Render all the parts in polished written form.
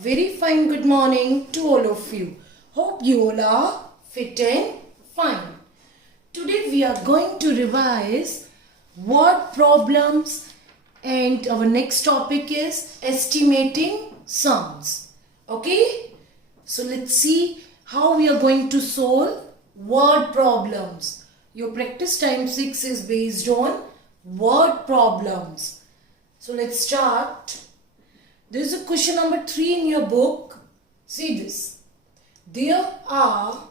very fine good morning to all of you. Hope you all are fit and fine. Today we are going to revise word problems and our next topic is estimating sums. Okay? So let's see how we are going to solve word problems. Your practice time 6 is based on word problems. So let's start. There is a question number 3 in your book. See this. There are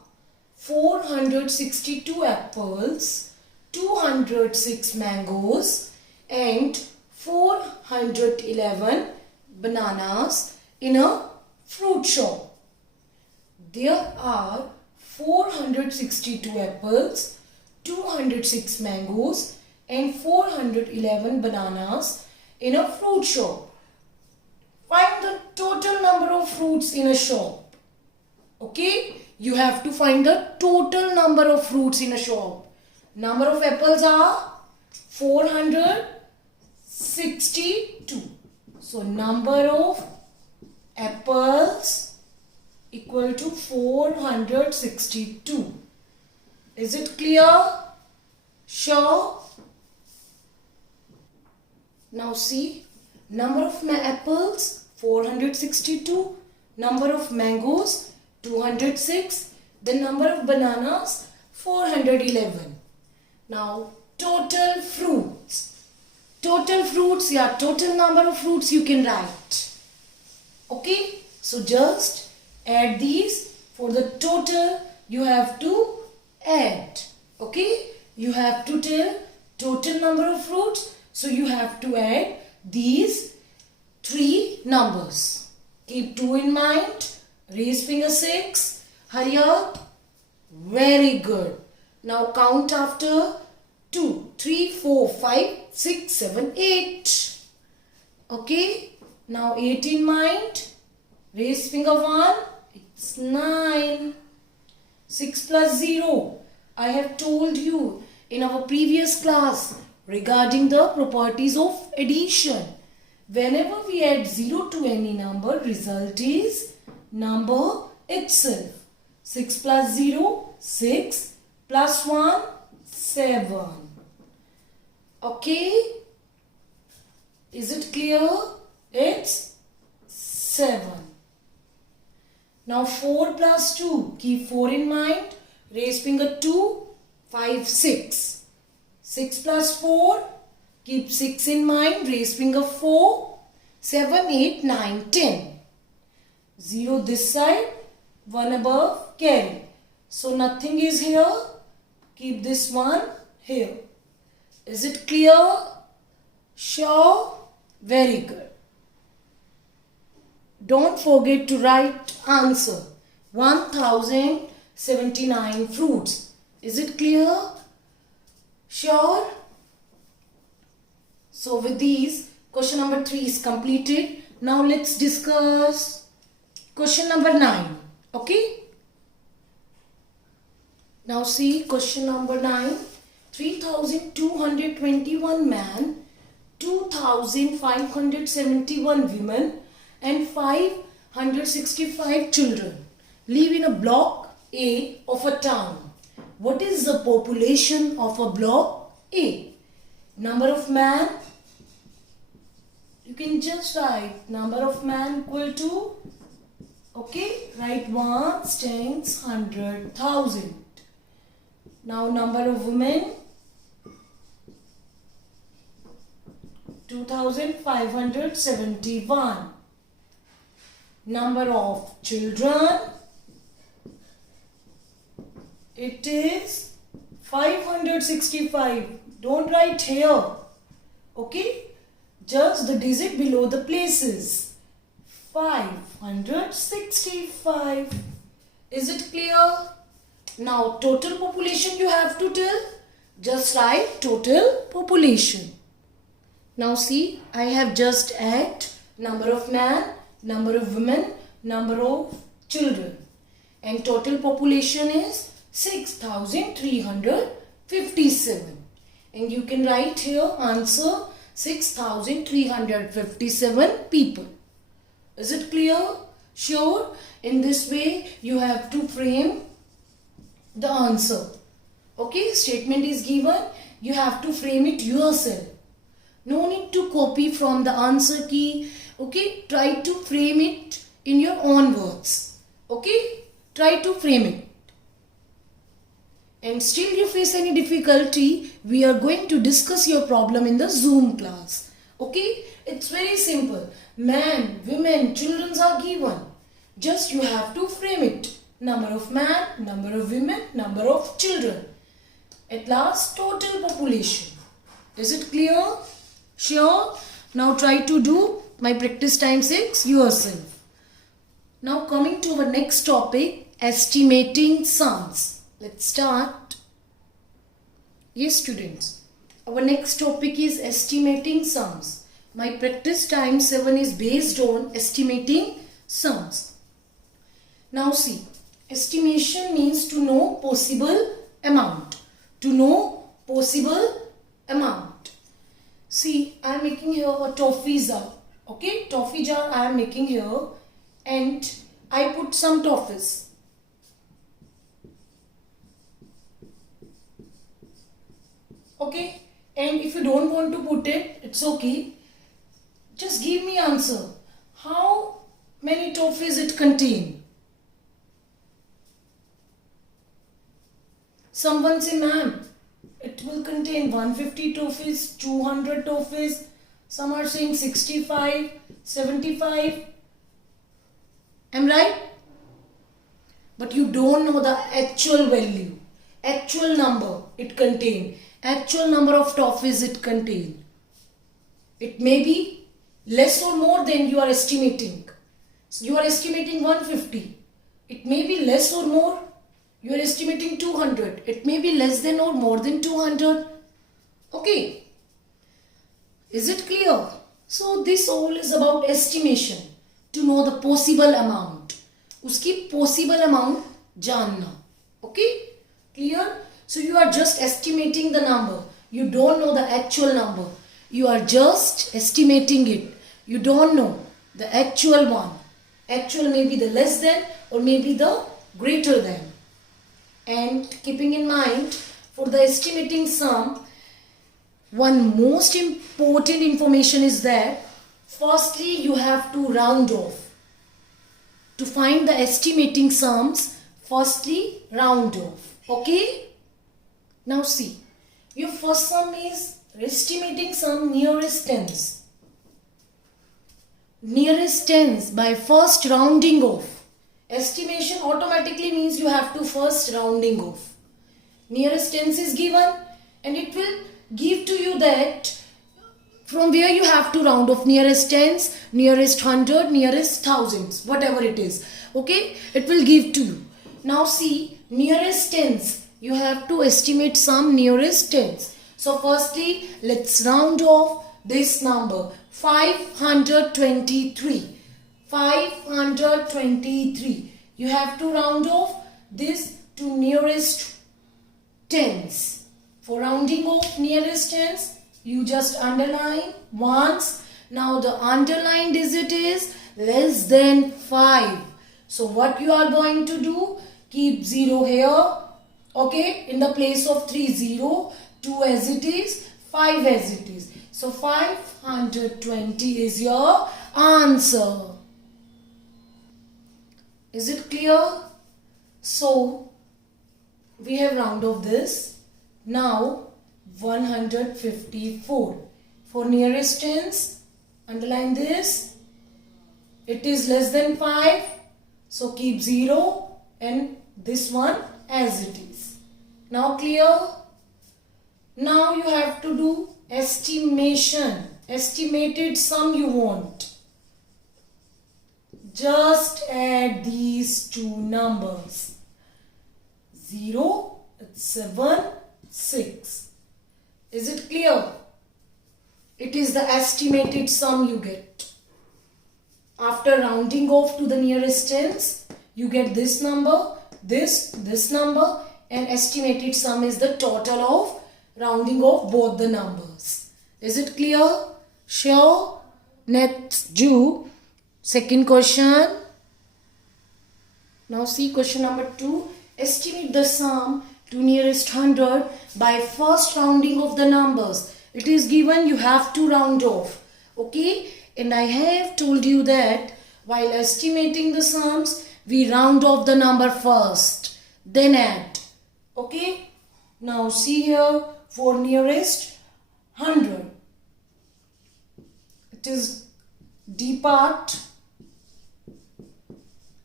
462 apples, 206 mangoes and 411 bananas in a fruit shop. There are 462 apples, 206 mangoes and 411 bananas in a fruit shop. Find the total number of fruits in a shop. Okay? You have to find the total number of fruits in a shop. Number of apples are 462. So, number of apples equal to 462. Is it clear? Sure? Now see. Number of apples 462, number of mangoes 206, the number of bananas 411. Now total fruits. Total fruits, total number of fruits you can write. Okay, so just add these. For the total you have to add. Okay, you have to tell total number of fruits, so you have to add these 3 numbers. Keep 2 in mind. Raise finger 6. Hurry up. Very good. Now count after 2, 3, 4, 5, 6, 7, 8. Okay. Now 8 in mind. Raise finger 1. It's 9. 6 plus 0. I have told you in our previous class regarding the properties of addition. Whenever we add 0 to any number, result is number itself. 6 plus 0, 6 plus 1, 7. Okay? Is it clear? It's 7. Now 4 plus 2. Keep 4 in mind. Raise finger 2, 5, 6. 6 plus 4. Keep 6 in mind. Raise finger 4, 7, 8, 9, 10. 0 this side, 1 above, carry. So nothing is here. Keep this one here. Is it clear? Sure? Very good. Don't forget to write answer. 1079 fruits. Is it clear? Sure? So with these, question number 3 is completed. Now let's discuss question number 9. Okay? Now see question number 9. 3,221 men, 2,571 women and 565 children live in a block A of a town. What is the population of a block A? Number of man. You can just write number of man equal to, okay, write 1 times 100,000. Now number of women, 2,571. Number of children, it is 565. Don't write here, okay? Just the digit below the places. 565. Is it clear? Now total population you have to tell. Just write total population. Now see, I have just add number of man, number of women, number of children. And total population is 6,357. And you can write here answer 6,357 people. Is it clear? Sure, in this way you have to frame the answer. Okay, statement is given, you have to frame it yourself. No need to copy from the answer key. Okay, try to frame it in your own words. Okay, try to frame it. And still you face any difficulty, we are going to discuss your problem in the Zoom class. Okay, it's very simple. Man, women, children are given. Just you have to frame it. Number of man, number of women, number of children. At last, total population. Is it clear? Sure. Now try to do my practice time 6 yourself. Now coming to our next topic, estimating sums. Let's start. Yes students, our next topic is estimating sums. My practice time 7 is based on estimating sums. Now see, estimation means to know possible amount. To know possible amount. See, I am making here a toffee jar. Okay, toffee jar I am making here and I put some toffees. Okay, and if you don't want to put it, it's okay. Just give me answer. How many toffees it contain? Someone say, ma'am, it will contain 150 toffees, 200 toffees. Some are saying 65, 75. Am I right? But you don't know the actual value, actual number it contains, actual number of toffees it contains. It may be less or more than you are estimating. So you are estimating 150. It may be less or more. You are estimating 200. It may be less than or more than 200. Okay. Is it clear? So this all is about estimation. To know the possible amount. Uski possible amount जानना. Okay? Clear? So you are just estimating the number. You don't know the actual number. You are just estimating it. You don't know the actual one. Actual may be the less than or maybe the greater than. And keeping in mind, for the estimating sum, one most important information is that firstly you have to round off. To find the estimating sums, firstly round off. Okay? Now see, your first sum is estimating sum nearest tens. Nearest tens by first rounding off. Estimation automatically means you have to first rounding off. Nearest tens is given and it will give to you that from where you have to round off nearest tens, nearest hundred, nearest thousands, whatever it is. Okay, it will give to you. Now see, nearest tens, you have to estimate some nearest tens. So firstly, let's round off this number, 523. 523. You have to round off this to nearest tens. For rounding off nearest tens, you just underline once. Now the underlined digit is less than 5. So what you are going to do? Keep 0 here. Okay, in the place of 3, 0, 2 as it is, 5 as it is. So 520 is your answer. Is it clear? So we have round off this. Now 154. For nearest tens, underline this. It is less than 5. So keep 0 and this one as it is. Now clear? Now you have to do estimation. Estimated sum you want. Just add these two numbers. 0, 7, 6. Is it clear? It is the estimated sum you get. After rounding off to the nearest tens, you get this number, this number, and estimated sum is the total of rounding off both the numbers. Is it clear? Sure? Let's do second question. Now see question number 2. Estimate the sum to nearest 100 by first rounding of the numbers. It is given, you have to round off. Okay, and I have told you that while estimating the sums, we round off the number first, then add. Okay, now see here for nearest 100. It is D part.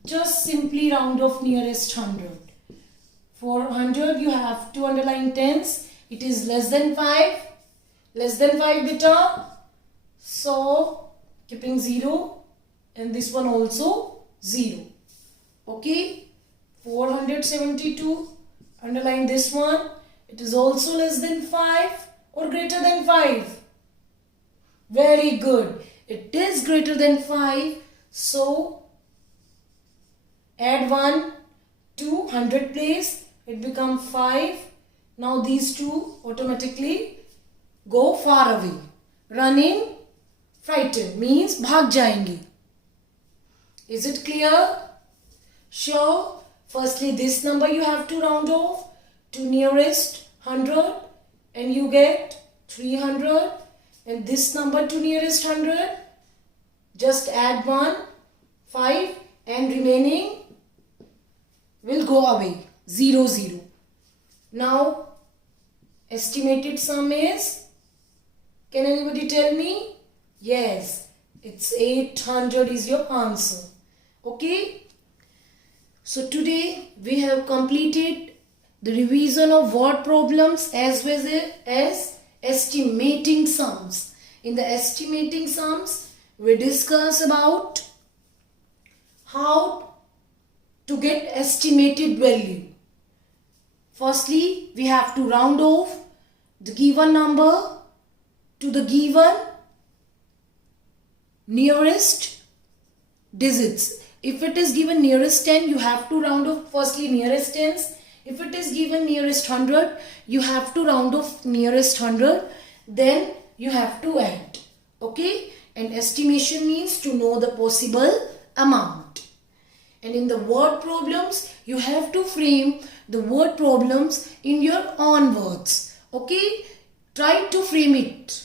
Just simply round off nearest 100. For 100 you have to underline tens. It is less than 5. Less than 5 beta. So keeping 0 and this one also 0. Okay. 472. Underline this one. It is also less than 5 or greater than 5. Very good. It is greater than 5. So add 1 to 100 place. It becomes 5. Now these two automatically go far away. Running, frightened means bhag jayenge. Is it clear? Sure. Firstly, this number you have to round off to nearest 100 and you get 300. And this number to nearest 100, just add 1, 5 and remaining will go away. 0, 0. Now, estimated sum is, can anybody tell me? Yes, it's 800 is your answer. Okay. So today we have completed the revision of word problems as well as estimating sums. In the estimating sums, we discuss about how to get estimated value. Firstly, we have to round off the given number to the given nearest digits. If it is given nearest 10, you have to round off firstly nearest tens. If it is given nearest 100, you have to round off nearest 100. Then you have to add. Okay? And estimation means to know the possible amount. And in the word problems, you have to frame the word problems in your own words. Okay? Try to frame it.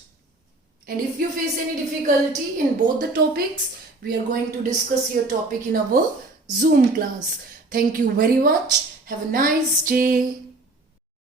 And if you face any difficulty in both the topics, we are going to discuss your topic in our Zoom class. Thank you very much. Have a nice day.